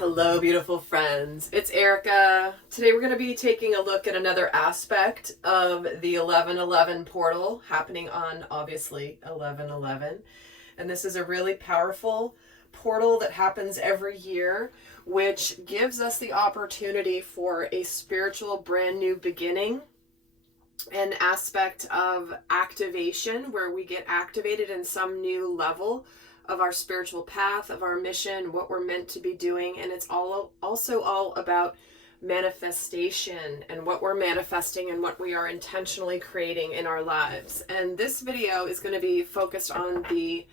Hello, beautiful friends. It's Erika. Today we're going to be taking a look at another aspect of the 1111 portal happening on, obviously, 1111. And this is a really powerful portal that happens every year, which gives us the opportunity for a spiritual brand new beginning, an aspect of activation where we get activated in some new level of our spiritual path, of our mission, what we're meant to be doing. And it's also all about manifestation and what we're manifesting and what we are intentionally creating in our lives. And this video is going to be focused on the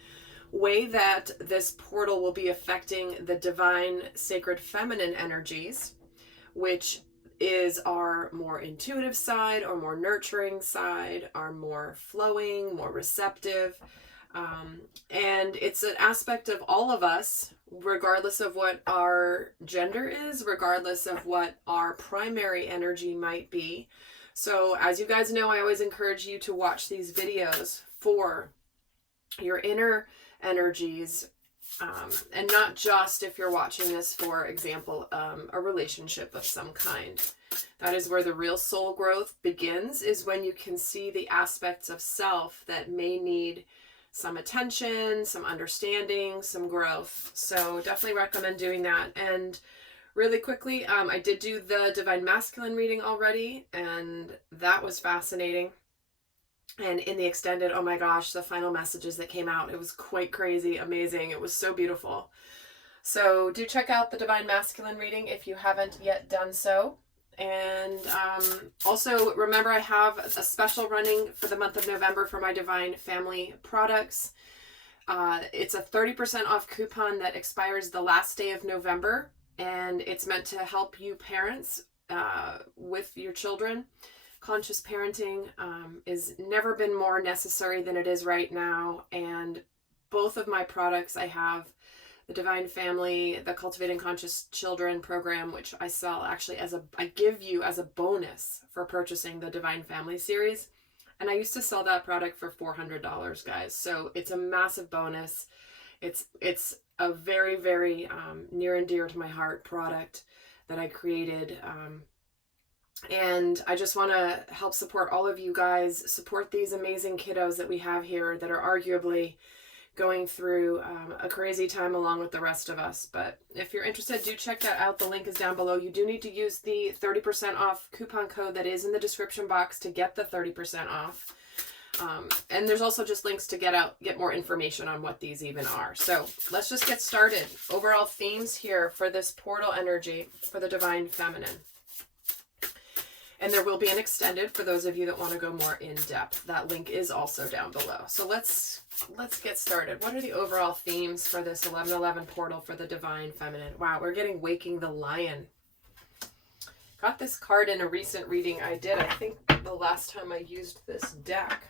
way that this portal will be affecting the divine sacred feminine energies, which is our more intuitive side, our more nurturing side, our more flowing, more receptive. And it's an aspect of all of us, regardless of what our gender is, regardless of what our primary energy might be. So as you guys know, I always encourage you to watch these videos for your inner energies, and not just if you're watching this, for example, a relationship of some kind. That is where the real soul growth begins, is when you can see the aspects of self that may need some attention, some understanding, some growth. So definitely recommend doing that. And really quickly, I did do the Divine Masculine reading already, and that was fascinating. And in the extended, oh my gosh, the final messages that came out, it was quite crazy, amazing. It was so beautiful. So do check out the Divine Masculine reading if you haven't yet done so. And also remember, I have a special running for the month of November for my Divine Family products. It's a 30% off coupon that expires the last day of November, and it's meant to help you parents with your children. Conscious parenting is never been more necessary than it is right now. And both of my products, I have the Divine Family, the Cultivating Conscious Children program, which I sell actually I give you as a bonus for purchasing the Divine Family series. And I used to sell that product for $400, guys. So it's a massive bonus. It's a very, very near and dear to my heart product that I created. And I just want to help support all of you guys, support these amazing kiddos that we have here that are arguably going through a crazy time along with the rest of us. But if you're interested, do check that out. The link is down below. You do need to use the 30% off coupon code that is in the description box to get the 30% off. And there's also just links to get more information on what these even are. So let's just get started. Overall themes here for this portal energy for the Divine Feminine. And there will be an extended for those of you that want to go more in depth. That link is also down below. So let's get started. What are the overall themes for this 1111 portal for the Divine Feminine? Wow, we're getting Waking the Lion. Got this card in a recent reading I did, I think the last time I used this deck.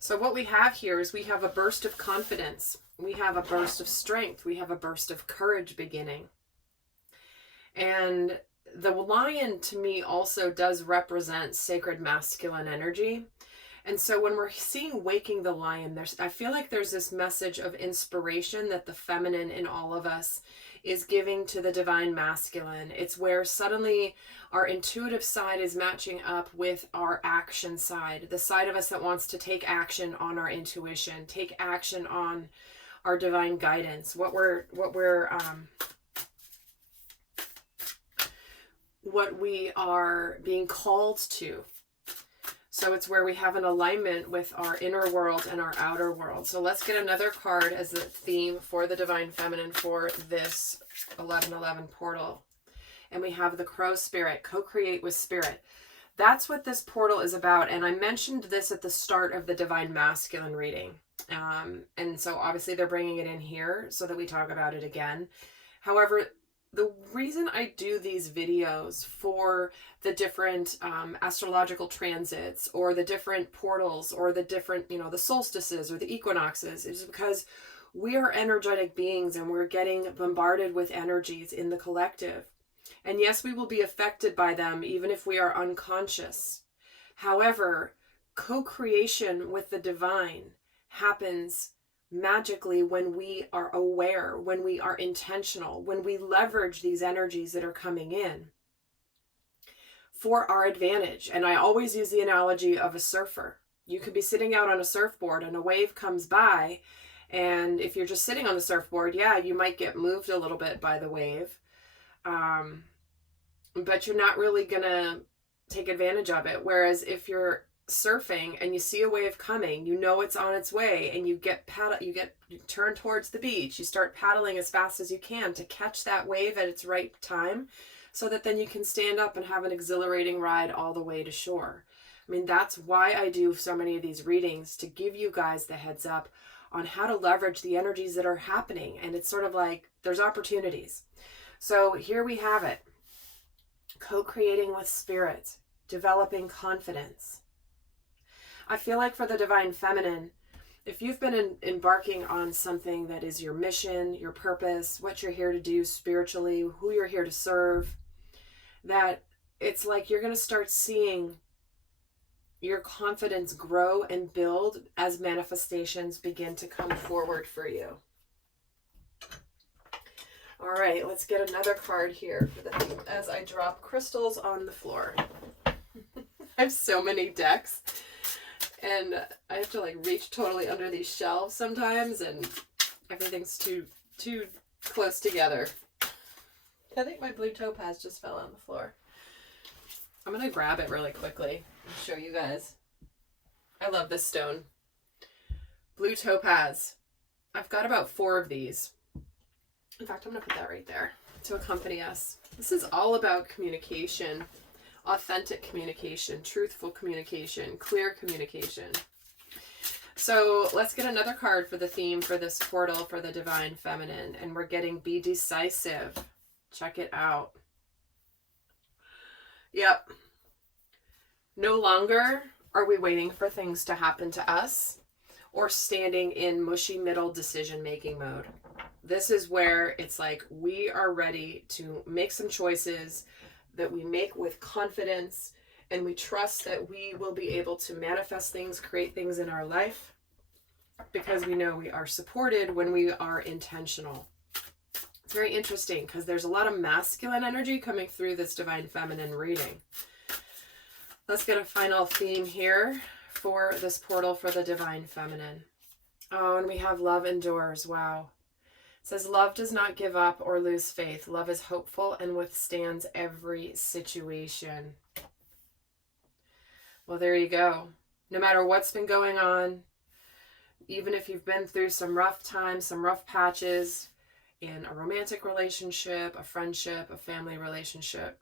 So what we have here is we have a burst of confidence. We have a burst of strength. We have a burst of courage beginning. And the lion to me also does represent sacred masculine energy. And so when we're seeing Waking the Lion, I feel like there's this message of inspiration that the feminine in all of us is giving to the divine masculine. It's where suddenly our intuitive side is matching up with our action side, the side of us that wants to take action on our intuition, take action on our divine guidance, what we are being called to. So it's where we have an alignment with our inner world and our outer world. So let's get another card as the theme for the Divine Feminine for this 1111 portal. And we have the Crow Spirit, co-create with Spirit. That's what this portal is about. And I mentioned this at the start of the Divine Masculine reading. And so obviously they're bringing it in here so that we talk about it again. However, the reason I do these videos for the different astrological transits or the different portals or the different, the solstices or the equinoxes is because we are energetic beings and we're getting bombarded with energies in the collective. And yes, we will be affected by them even if we are unconscious. However, co-creation with the divine happens magically when we are aware, when we are intentional, when we leverage these energies that are coming in for our advantage. And I always use the analogy of a surfer. You could be sitting out on a surfboard and a wave comes by, and if you're just sitting on the surfboard, yeah, you might get moved a little bit by the wave, but you're not really gonna take advantage of it. Whereas if you're surfing and you see a wave coming, you know it's on its way, and you turn towards the beach, you start paddling as fast as you can to catch that wave at its right time, so that then you can stand up and have an exhilarating ride all the way to shore. I mean, that's why I do so many of these readings, to give you guys the heads up on how to leverage the energies that are happening. And it's sort of like there's opportunities. So here we have it. Co-creating with spirit, developing confidence. I feel like for the divine feminine, if you've been embarking on something that is your mission, your purpose, what you're here to do spiritually, who you're here to serve, that it's like you're going to start seeing your confidence grow and build as manifestations begin to come forward for you. All right, let's get another card here for the theme as I drop crystals on the floor. I have so many decks, and I have to like reach totally under these shelves sometimes, and everything's too close together. I think my blue topaz just fell on the floor. I'm going to grab it really quickly and show you guys. I love this stone. Blue topaz. I've got about 4 of these. In fact, I'm going to put that right there to accompany us. This is all about communication, authentic communication, truthful communication, clear communication. So let's get another card for the theme for this portal for the divine feminine. And we're getting be decisive. Check it out. Yep. No longer are we waiting for things to happen to us or standing in mushy middle decision-making mode. This is where it's like we are ready to make some choices that we make with confidence, and we trust that we will be able to manifest things, create things in our life, because we know we are supported when we are intentional. It's very interesting because there's a lot of masculine energy coming through this divine feminine reading. Let's get a final theme here for this portal for the divine feminine. Oh, and we have love endures. Wow. It says, love does not give up or lose faith. Love is hopeful and withstands every situation. Well, there you go. No matter what's been going on, even if you've been through some rough times, some rough patches in a romantic relationship, a friendship, a family relationship,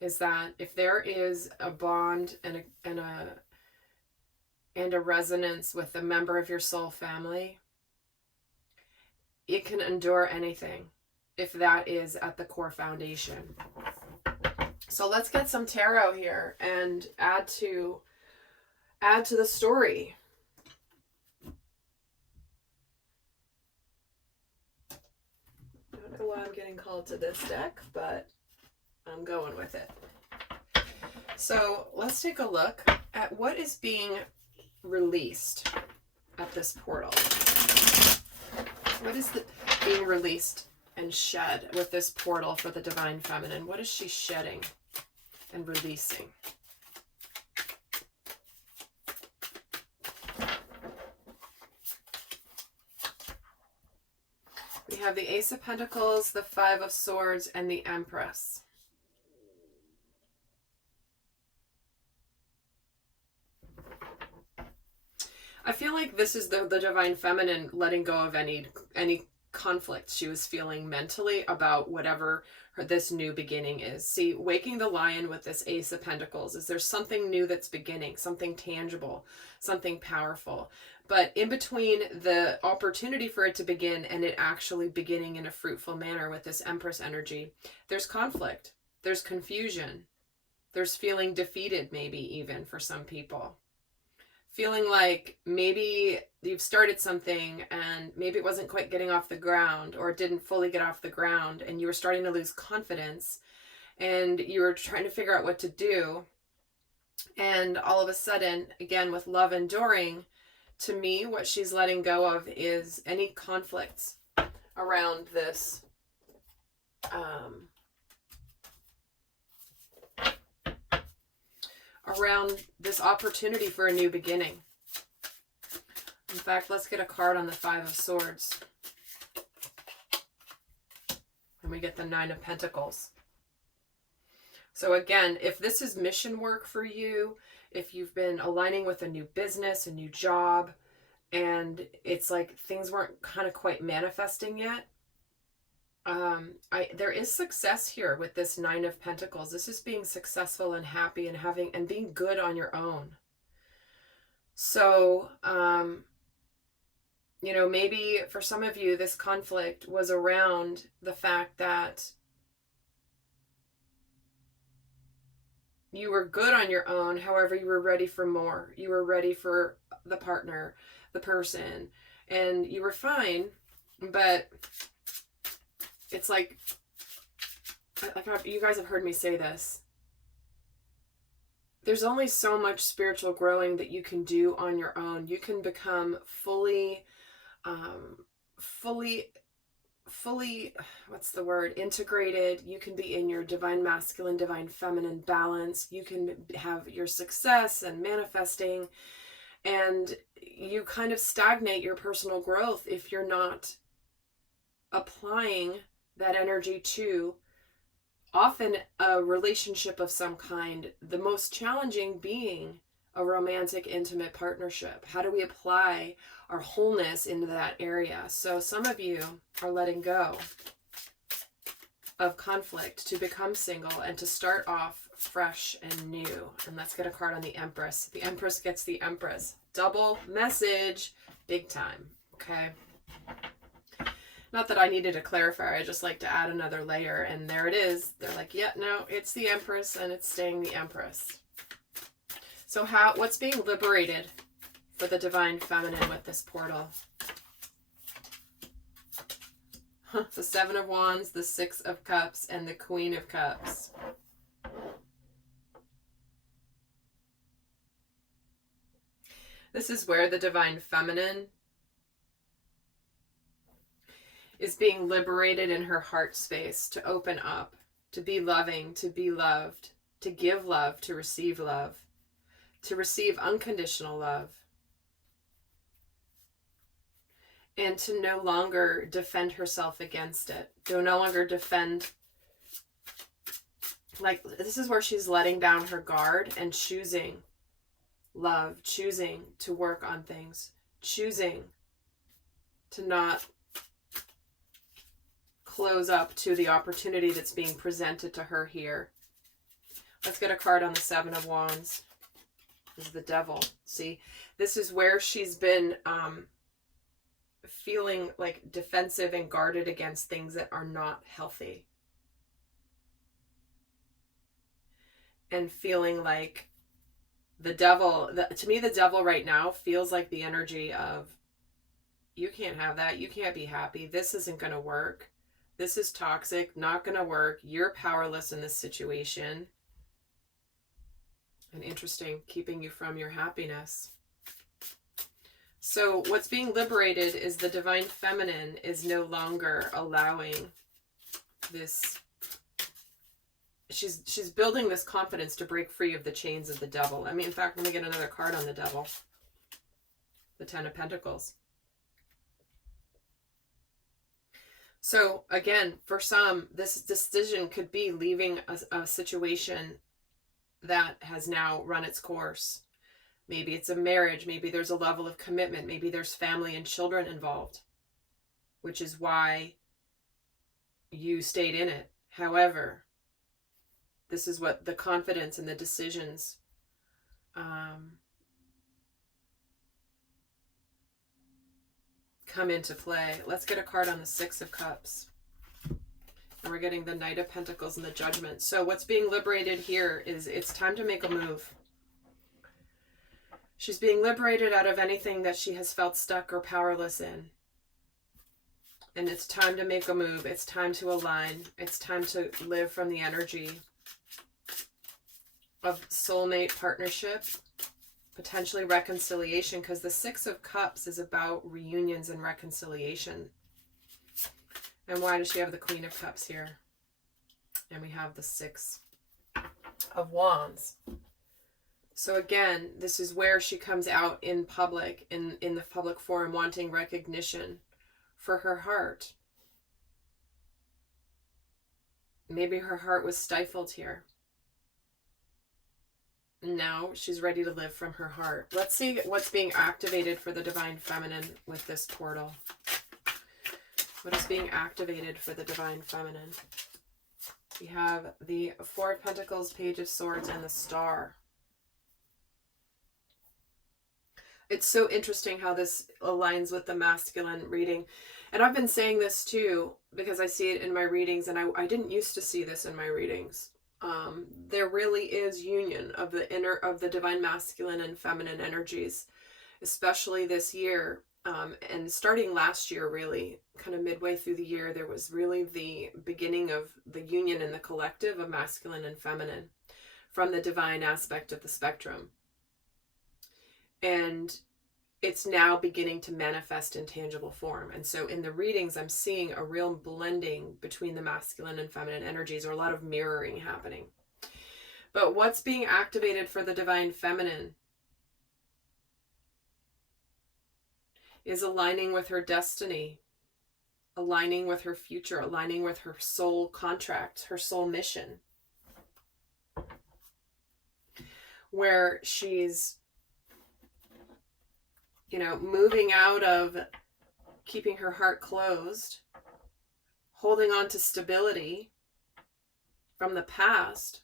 is that if there is a bond and a resonance with a member of your soul family, it can endure anything if that is at the core foundation. So let's get some tarot here and add to the story. I don't know why I'm getting called to this deck, but I'm going with it. So let's take a look at what is being released at this portal. What is being released and shed with this portal for the divine feminine? What is she shedding and releasing? We have the Ace of Pentacles, the Five of Swords, and the Empress. I feel like this is the divine feminine letting go of any conflict she was feeling mentally about whatever this new beginning is. See, waking the lion with this Ace of Pentacles is there's something new that's beginning, something tangible, something powerful. But in between the opportunity for it to begin and it actually beginning in a fruitful manner with this Empress energy, there's conflict, there's confusion, there's feeling defeated, maybe even for some people. Feeling like maybe you've started something and maybe it wasn't quite getting off the ground, or it didn't fully get off the ground, and you were starting to lose confidence and you were trying to figure out what to do. And all of a sudden, again, with love enduring, to me, what she's letting go of is any conflicts around this opportunity for a new beginning. In fact, let's get a card on the Five of Swords. And we get the Nine of Pentacles. So again, if this is mission work for you, if you've been aligning with a new business, a new job, and it's like things weren't kind of quite manifesting yet, there is success here with this Nine of Pentacles. This is being successful and happy and being good on your own. So, you know, maybe for some of you, this conflict was around the fact that you were good on your own. However, you were ready for more. You were ready for the partner, the person, and you were fine, but it's like you guys have heard me say this. There's only so much spiritual growing that you can do on your own. You can become fully, what's the word? Integrated. You can be in your divine masculine, divine feminine balance. You can have your success and manifesting, and you kind of stagnate your personal growth if you're not applying that energy to often a relationship of some kind, the most challenging being a romantic, intimate partnership. How do we apply our wholeness into that area? So some of you are letting go of conflict to become single and to start off fresh and new. And let's get a card on the Empress. The Empress gets the Empress. Double message, big time, okay? Not that I needed a clarifier, I just like to add another layer, and there it is. They're like, yeah, no, it's the Empress, and it's staying the Empress. So what's being liberated for the divine feminine with this portal? The Seven of Wands, the Six of Cups, and the Queen of Cups. This is where the divine feminine is being liberated in her heart space to open up, to be loving, to be loved, to give love, to receive unconditional love, and to no longer defend herself against it. To no longer defend, like, this is where she's letting down her guard and choosing love, choosing to work on things, choosing to not close up to the opportunity that's being presented to her here. Let's get a card on the Seven of Wands. This is the Devil. See, this is where she's been feeling like defensive and guarded against things that are not healthy. And feeling like the devil, to me, the devil right now feels like the energy of, you can't have that. You can't be happy. This isn't going to work. This is toxic, not going to work. You're powerless in this situation. And interesting, keeping you from your happiness. So what's being liberated is the divine feminine is no longer allowing this. She's building this confidence to break free of the chains of the devil. I mean, in fact, let me get another card on the devil. The Ten of Pentacles. So again, for some, this decision could be leaving a situation that has now run its course. Maybe it's a marriage. Maybe there's a level of commitment. Maybe there's family and children involved, which is why you stayed in it. However, this is what the confidence and the decisions come into play. Let's get a card on the Six of Cups. And we're getting the Knight of Pentacles and the Judgment. So what's being liberated here is it's time to make a move. She's being liberated out of anything that she has felt stuck or powerless in. And it's time to make a move. It's time to align. It's time to live from the energy of soulmate partnership Potentially reconciliation, because the Six of Cups is about reunions and reconciliation. And why does she have the Queen of Cups here? And we have the Six of Wands. So again, this is where she comes out in public, in the public forum, wanting recognition for her heart. Maybe her heart was stifled here. Now she's ready to live from her heart. Let's see what's being activated for the Divine Feminine with this portal. What is being activated for the Divine Feminine? We have the Four of Pentacles, Page of Swords, and the Star. It's so interesting how this aligns with the masculine reading. And I've been saying this too, because I see it in my readings, and I didn't used to see this in my readings. There really is union of the divine masculine and feminine energies, especially this year. And starting last year, really, kind of midway through the year, there was really the beginning of the union in the collective of masculine and feminine from the divine aspect of the spectrum. And it's now beginning to manifest in tangible form. And so in the readings, I'm seeing a real blending between the masculine and feminine energies, or a lot of mirroring happening. But what's being activated for the Divine Feminine is aligning with her destiny, aligning with her future, aligning with her soul contract, her soul mission, where she's, moving out of keeping her heart closed, holding on to stability from the past,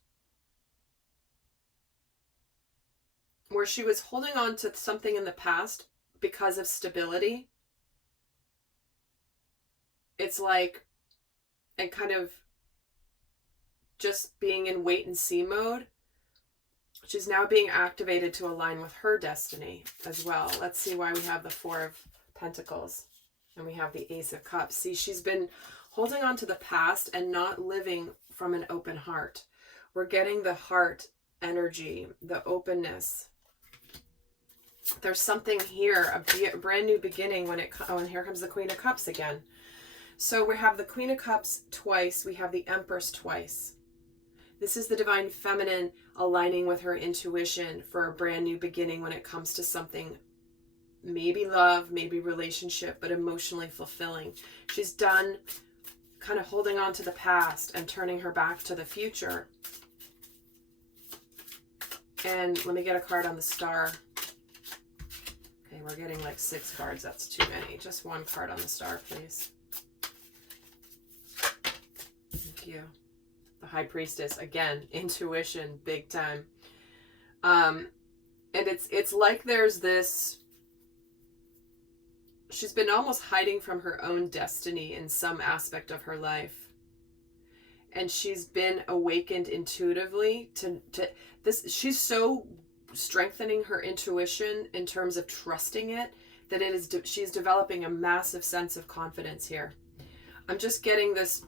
where she was holding on to something in the past because of stability. It's like, and kind of just being in wait and see mode. She's now being activated to align with her destiny as well. Let's see why we have the Four of Pentacles and we have the Ace of Cups. See, she's been holding on to the past and not living from an open heart. We're getting the heart energy, the openness. There's something here, a brand new beginning and here comes the Queen of Cups again. So we have the Queen of Cups twice. We have the Empress twice. This is the Divine Feminine aligning with her intuition for a brand new beginning when it comes to something, maybe love, maybe relationship, but emotionally fulfilling. She's done kind of holding on to the past and turning her back to the future. And let me get a card on the Star. Okay, we're getting like 6 cards. That's too many. Just one card on the Star, please. Thank you. The High Priestess, again, intuition, big time. And it's like there's this, she's been almost hiding from her own destiny in some aspect of her life. And she's been awakened intuitively to this. She's so strengthening her intuition in terms of trusting it, that she's developing a massive sense of confidence here. I'm just getting this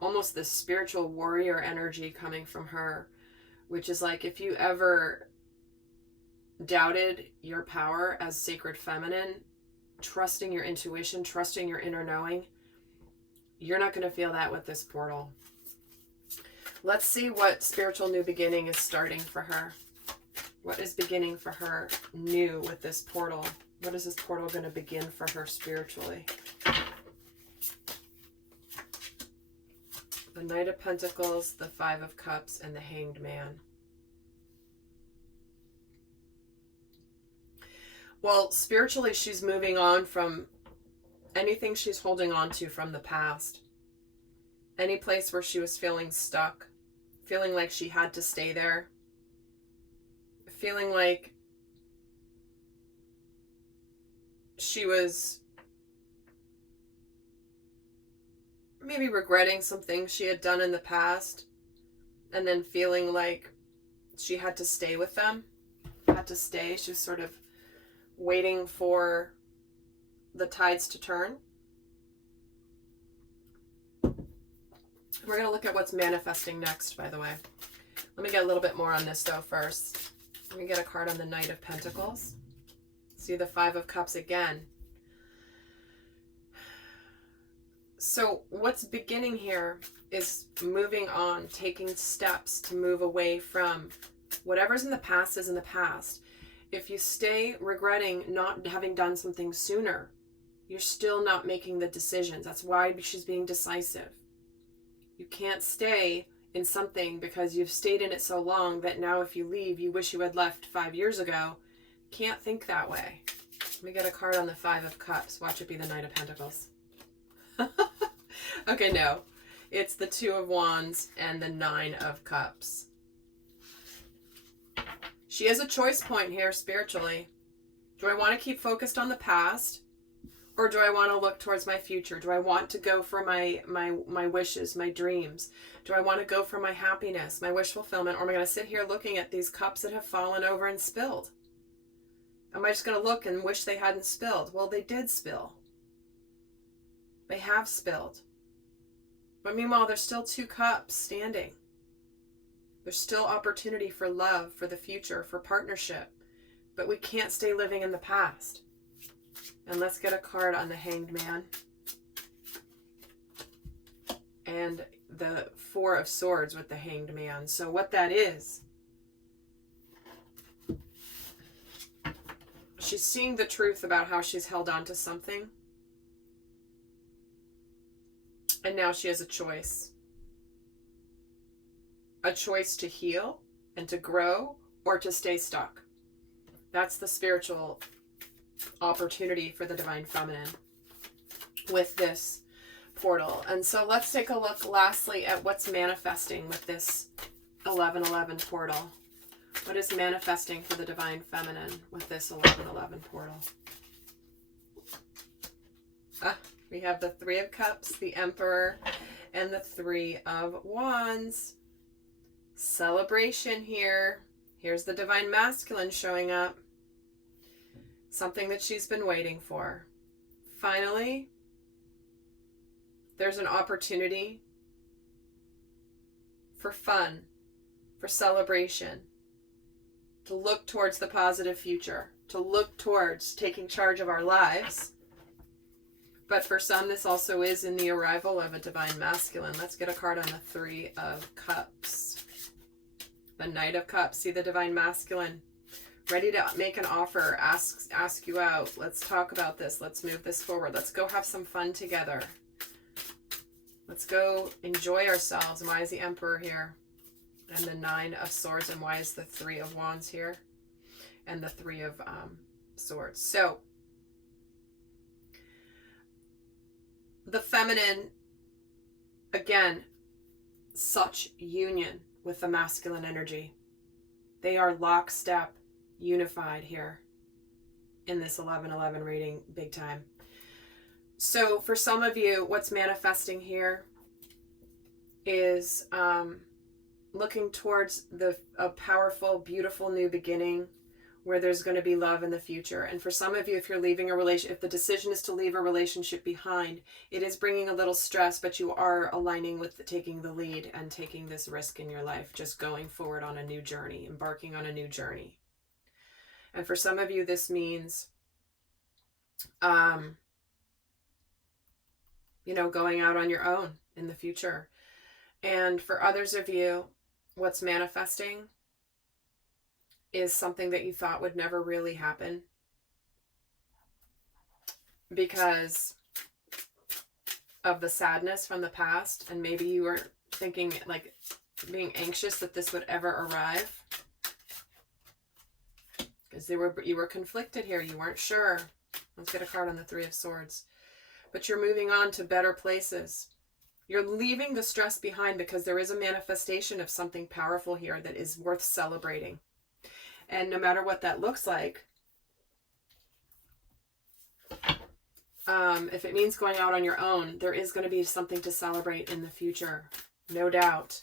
almost this spiritual warrior energy coming from her, which is like, if you ever doubted your power as sacred feminine, trusting your intuition, trusting your inner knowing, you're not going to feel that with this portal. Let's see what spiritual new beginning is starting for her. What is beginning for her new with this portal? What is this portal going to begin for her spiritually? The Knight of Pentacles, the Five of Cups, and the Hanged Man. Well, spiritually, she's moving on from anything she's holding on to from the past. Any place where she was feeling stuck, feeling like she had to stay there, feeling like she was maybe regretting some things she had done in the past, and then feeling like she had to stay with them, she was sort of waiting for the tides to turn. We're going to look at what's manifesting next, by the way. Let me get a little bit more on this though first. Let me get a card on the Knight of Pentacles. See the Five of Cups again. So what's beginning here is moving on, taking steps to move away from whatever's in the past is in the past. If you stay regretting not having done something sooner, you're still not making the decisions. That's why she's being decisive. You can't stay in something because you've stayed in it so long that now if you leave, you wish you had left 5 years ago. Can't think that way. Let me get a card on the Five of Cups. Watch it be the Knight of Pentacles. Okay, no. It's the Two of Wands and the Nine of Cups. She has a choice point here spiritually. Do I want to keep focused on the past? Or do I want to look towards my future? Do I want to go for my wishes, my dreams? Do I want to go for my happiness, my wish fulfillment? Or am I going to sit here looking at these cups that have fallen over and spilled? Am I just going to look and wish they hadn't spilled? Well, they did spill. They have spilled. But meanwhile, there's still two cups standing. There's still opportunity for love, for the future, for partnership. But we can't stay living in the past. And let's get a card on the Hanged Man. And the Four of Swords with the Hanged Man. So what that is, she's seeing the truth about how she's held on to something. And now she has a choice. A choice to heal and to grow or to stay stuck. That's the spiritual opportunity for the Divine Feminine with this portal. And so let's take a look lastly at what's manifesting with this 1111 portal. What is manifesting for the Divine Feminine with this 1111 portal? We have the Three of Cups, the Emperor, and the Three of Wands. Celebration here. Here's the Divine Masculine showing up. Something that she's been waiting for. Finally, there's an opportunity for fun, for celebration, to look towards the positive future, to look towards taking charge of our lives. But for some, this also is in the arrival of a Divine Masculine. Let's get a card on the Three of Cups. The Knight of Cups. See the Divine Masculine. Ready to make an offer. Ask you out. Let's talk about this. Let's move this forward. Let's go have some fun together. Let's go enjoy ourselves. And why is the Emperor here? And the Nine of Swords. And why is the Three of Wands here? And the Three of Swords. So, the feminine, again, such union with the masculine energy. They are lockstep, unified here in this 1111 reading, big time. So for some of you, what's manifesting here is looking towards a powerful, beautiful new beginning where there's going to be love in the future. And for some of you, if you're leaving a relationship, if the decision is to leave a relationship behind, it is bringing a little stress, but you are aligning with taking the lead and taking this risk in your life, just going forward on a new journey, embarking on a new journey. And for some of you, this means, going out on your own in the future. And for others of you, what's manifesting is something that you thought would never really happen because of the sadness from the past. And maybe you were thinking, like, being anxious that this would ever arrive because you were conflicted here. You weren't sure. Let's get a card on the Three of Swords. But you're moving on to better places. You're leaving the stress behind because there is a manifestation of something powerful here that is worth celebrating. And no matter what that looks like, if it means going out on your own, there is going to be something to celebrate in the future, no doubt.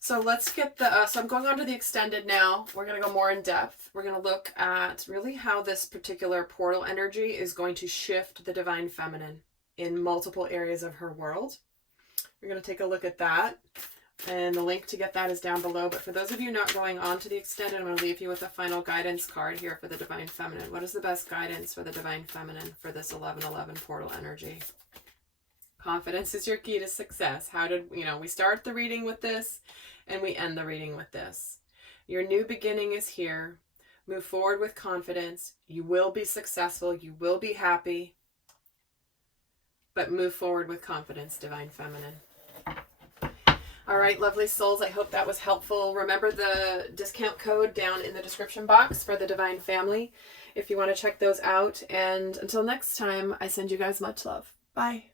So let's get so I'm going on to the extended now. We're going to go more in depth. We're going to look at really how this particular portal energy is going to shift the Divine Feminine in multiple areas of her world. We're going to take a look at that. And the link to get that is down below. But for those of you not going on to the extended, I'm going to leave you with a final guidance card here for the Divine Feminine. What is the best guidance for the Divine Feminine for this 1111 portal energy? Confidence is your key to success. How did, we start the reading with this and we end the reading with this. Your new beginning is here. Move forward with confidence. You will be successful. You will be happy. But move forward with confidence, Divine Feminine. All right, lovely souls, I hope that was helpful. Remember the discount code down in the description box for the Divine Family if you want to check those out. And until next time, I send you guys much love. Bye.